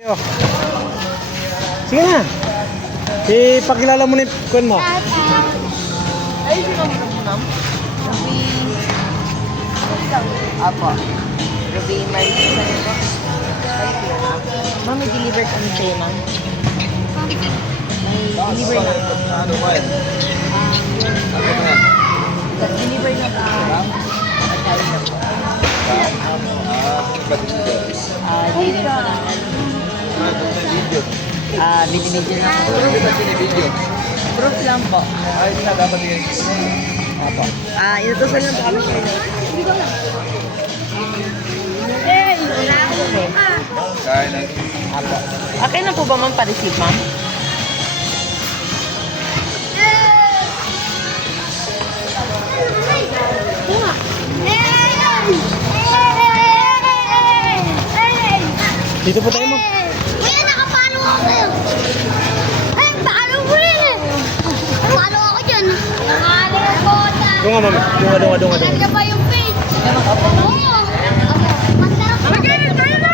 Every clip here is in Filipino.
Yo. Sige na. Ipakilala mo na yung kwan mo. Ay, sino mo ma'am? Ruby. Apo. Ruby Marie. Ma'am, may deliver kami kayo, ma'am. May deliver na. Ano ba yan? Ano ba yan? Deliver na ba? Pagkain na po. Dito po na. Binibidyo na po. Proof lang po. Ay, hindi na dapat yan. Apo. Inutusan lang po kami kayo na ito. Hey! Wala ako po. Kaya na. Apo. Okay na po ba ma'am pa-receive, ma'am? Dito po tayo mo. Kuya, nakapalo ako sa'yo. Ay, paano mo rin eh. Palo ako dyan. Nakaaling ako dyan. Dunga mami. Dunga. Talaga ba yung page? Oo. Masarap. Magaling tayo na.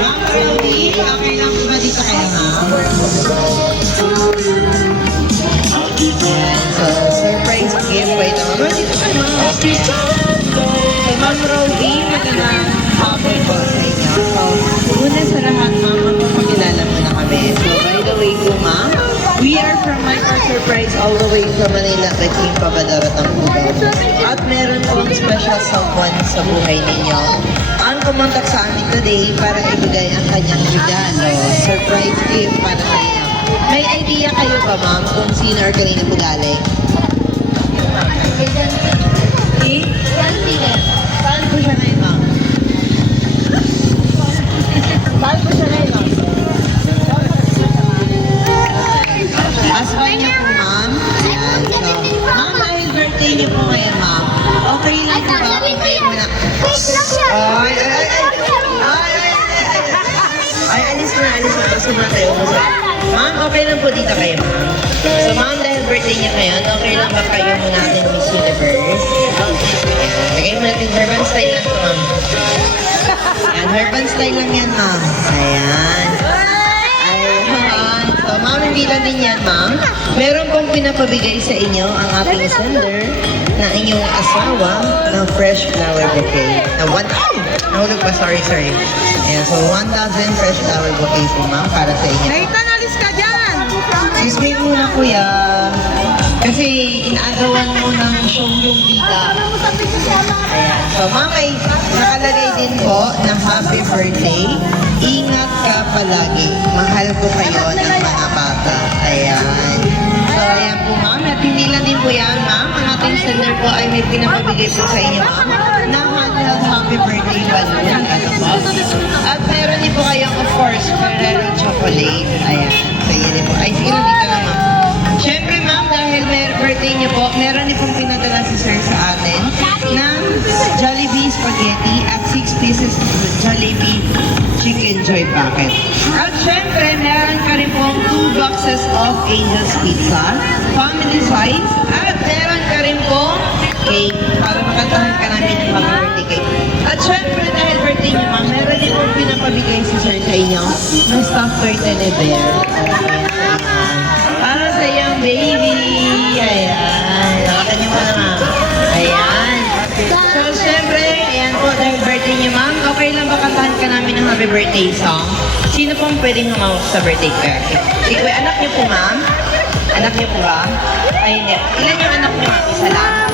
Ma'am Ruby, okay lang po ba dito kayo, ma'am? So, surprise giveaway naman. Ma'am, dito kayo, ma'am. So, Ma'am Ruby, magandang hapon po sa inyo. So, una sa lahat, ma'am, magpapakilala muna kami. So, by the way po, ma'am, we are from Micro Surprise all the way from Manila kay King Papadarat ng Pugaw. At meron pong special someone sa buhay ninyo. Ang kumontak sa amin today para ibigay ang kanyang regalo. Surprise gift para sa inyo. May idea kayo ba, ma'am, kung sino or kanina po galing? Eh? Saan po siya ngayon, ma'am? Saan po siya ngayon, ma'am? Aswan niyo po, ma'am. Ayan. So, ma'am, dahil birthday niyo po ngayon, ma'am. Okay lang po ba kung kayo muna? Ay, alis na. Gusto na kayo. Ma'am, okay lang po dito kayo, ma'am. So, ma'am, dahil birthday niya ngayon, okay lang ba kayo muna ating Miss Universe? Lagay mo natin Herban style lang to, ma'am. Ayan, Herban style lang yan, ma'am. Ayan. So, ma'am, hindi lang din yan, ma'am. Meron pong pinapabigay sa inyo ang ating sender na inyong asawa ng fresh flower bouquet. Nahulog pa, sorry. Ayan, so 1,000 fresh flower bouquet po, ma'am, para sa inyo. Nathan, alis ka dyan! Excuse me muna, kuya. Kasi inagawan mo ng show yung bida. Ayan. So, ma'am, ay nakalagay din po na happy birthday. Ingat ka palagi. Mahal ko kayo ng mga bata. Ayan. So, ayan po, ma'am. At hindi lang din po yan, ma'am. Ang ating sender po ay may pinapabigay po sa inyo, ma'am, na handheld happy birthday balloon. Ano po? At meron din po kayong, of course, Ferrero chocolate. Ayan. So, yun din po. Ay, sige lang dito lang, ma'am. Siyempre, ma'am, dahil may birthday niyo po, meron din pong pinadala si sir sa atin ng Jollibee Spaghetti at 6 pieces Jollibee Chicken Joy Packet. At syempre, meron ka rin pong 2 boxes of Angel's Pizza, family size, at meron ka rin pong cake para makantahan ka namin ng mga birthday cake. At syempre, dahil birthday niyo, ma'am, meron din pong pinapabigay si sir sa inyo ng stuffed turtle bear. Para sa iyong baby. Ayan. Nakatan niyo mo na, ma'am. Ayan. So, syempre, ayan po, dahil birthday niyo, ma'am, okay lang ba kantahan ka namin ng happy birthday song? Sino pong pwedeng humawak sa birthday cake? Ikaw, anak niyo po, ma'am? Anak niyo po ba? Ay, hindi. Ilan yung anak niyo, ma'am? Isa lang.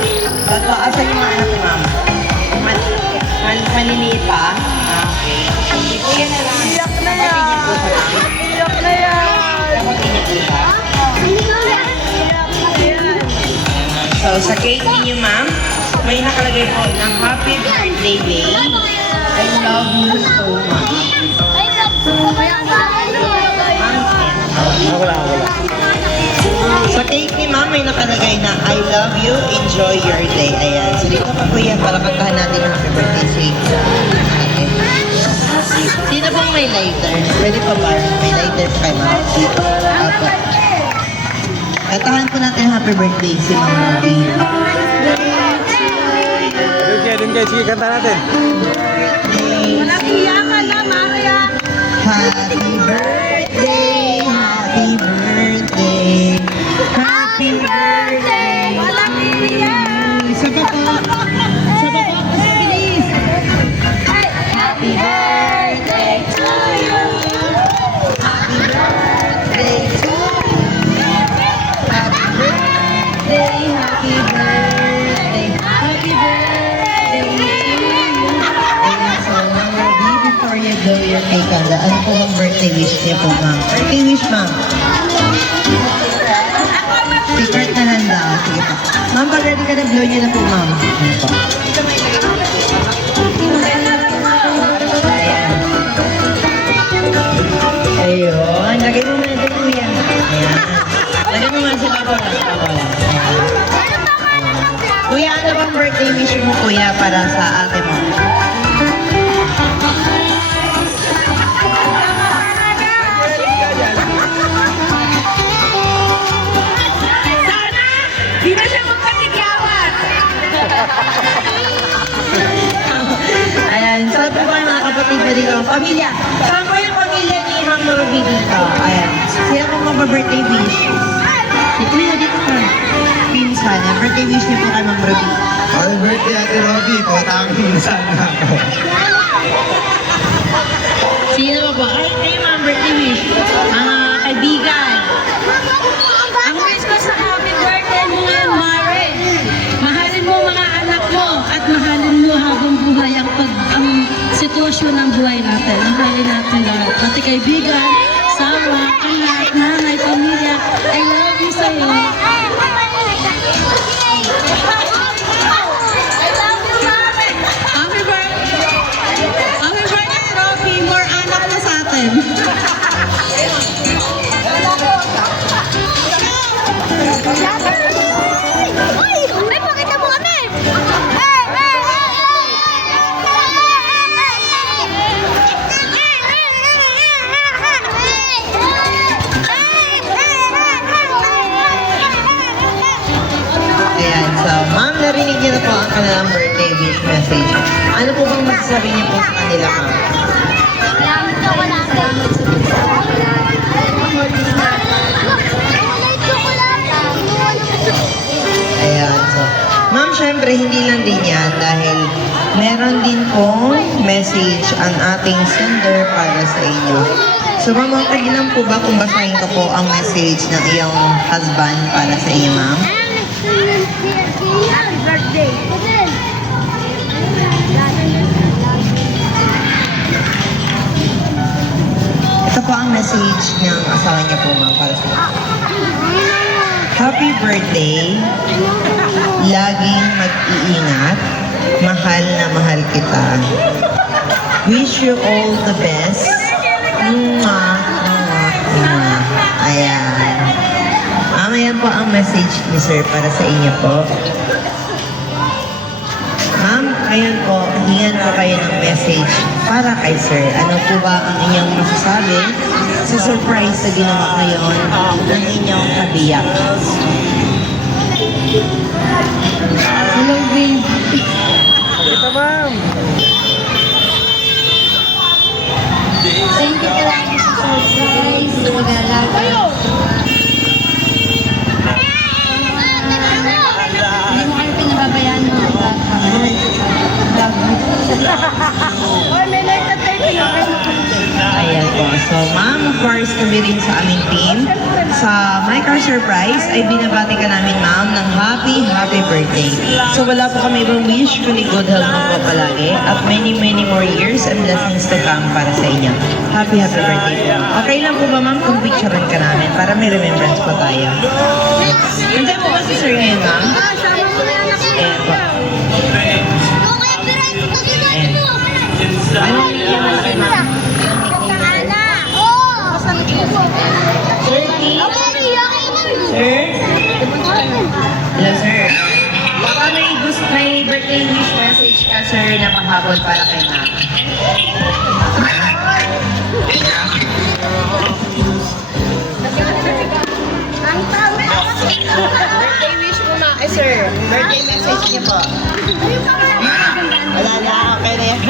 Tatlo, asan yung mga anak niyo, ma'am? Maliliit pa? Okay. Kuya na lang. Iyak na yan. Iyak na yan! Kapatid niyo po siya? So, sa cake ninyo, ma'am, may nakalagay po ng happy birthday, babe. I love you so much. Wala. Sa cake ni ma'am, may nakalagay na I love you, enjoy your day. Ayan. So, dito ka kuya para kantahan natin ang happy birthday cake. may lighter. Pwede pa ba? May lighter pa kay ma'am. Opo. Katahan po natin happy birthday si Ma'am Ruby. Doon kayo. Sige, kanta natin. Happy birthday, happy birthday, happy birthday. Isa pa po. Isa pa po. Mas bilis. Happy birthday to you. Happy birthday to you. Happy birthday, happy birthday, happy birthday to you. Ayan, so Ma'am Ruby, before you blow your cake on the, ano po ang birthday wish niya po, ma'am? Birthday wish, ma'am. Secret na handa. Sige po. Ma'am, pag ready ka na, blow niyo na po, ma'am. Ano po? Ayan. Ayun. Lagay mo muna ito, kuya. Ayan. Lagay mo muna si Papa lang. Papa lang. Ayan. Kuya, ano bang birthday wish mo, kuya, para sa ate mo? Di na siya magpatigyawan! Ayan, so po ba mga kapatid mo dito? Pamilya! Saan po yung pamilya ni Ma'am Ruby dito? Ayan. Sino po mag-birthday wish? Si Kuya dito ka. Pinsan. Ang birthday wish niyo po kay Ma'am Ruby. Happy birthday, Ate Robby. Patangin sana ako. Sino po ba? Ay, Ma'am, birthday wish. Mga kaibigan. Ang wish ko sa happy birthday mo ngayon, Mare. Mahalin mo mga anak mo at mahalin mo habang buhay ang sitwasyon ng buhay natin. Mahalin natin lahat. Pati kaibigan, sama, anak, nanay, pamilya. I love you sa'yo. Happy birthday! Happy birthday, Robby! More anak mo sa atin. Ay, pakita mo kami! Ayan, so Ma'am, narinig niyo na po ang kanilang birthday wish message. Ano po bang masasabi niyo po sa kanila, Ma'am? Salamat ako na. Ayan, so Ma'am, syempre hindi lang din yan dahil meron din pong message ang ating sender para sa inyo. So Ma'am, okay lang po ba kung basahin ko po ang message ng iyong husband para sa inyo, Ma'am? Happy birthday! Ito po ang message ng asawa niya po, Ma'am, para sa inyo. Happy birthday! Laging mag-iingat. Mahal na mahal kita. Wish you all the best. Mwah, mwah, mwah. Ayan. Ayan po ang message ni Sir para sa inyo po. Ma'am, ngayon po, hingan ko kayo ng message para kay Sir. Ano po ba ang inyong masasabi sa surprise na ginawa ngayon ng inyong kabiyak? Hello, babe. Ito, ma'am. Thank you palagi sa surprise. Regala ko. Hindi mo kayo pinababayaan mga bata. Ayan po. So, ma'am, of course, kami rin sa aming team. Sa My Car Surprise, ay binabati ka namin, ma'am, ng happy birthday. So, wala po kami ibang wish, kundi good health mo po palagi. At many more years and blessings to come para sa inyo. Happy birthday po, ma'am. Okay lang po ba, ma'am, kung picturean ka namin para may remembrance po tayo? Nandiyan po ba si Sir ngayon, ma'am? Sama mo na yan ako. Ayan po. Okay, pero pag-iwan mo. Ano yung iyaman kay ma'am? Sir, T? Sir? Hello, sir. Baka may birthday wish message ka, sir, na panghabol para kay ma'am. Ang tama. Birthday wish mo na, sir. Birthday message niyo po. Wala na, okay na yan.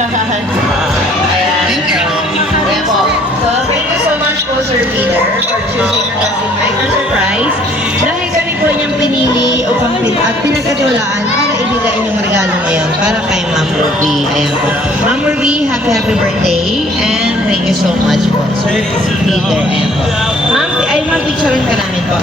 Ayan. Ayan po. So, thank you so much po, Sir Peter, for choosing us in Micro Surprise. Dahil kami po niyang pinili upang at pinagkatiwalaan para ibigay inyong regalo ngayon para kay Ma'am Ruby. Ayan po. Ma'am Ruby, happy birthday and thank you so much po, Sir Peter. Ayan po. Ma'am, ay ma'am, picturean ka namin po.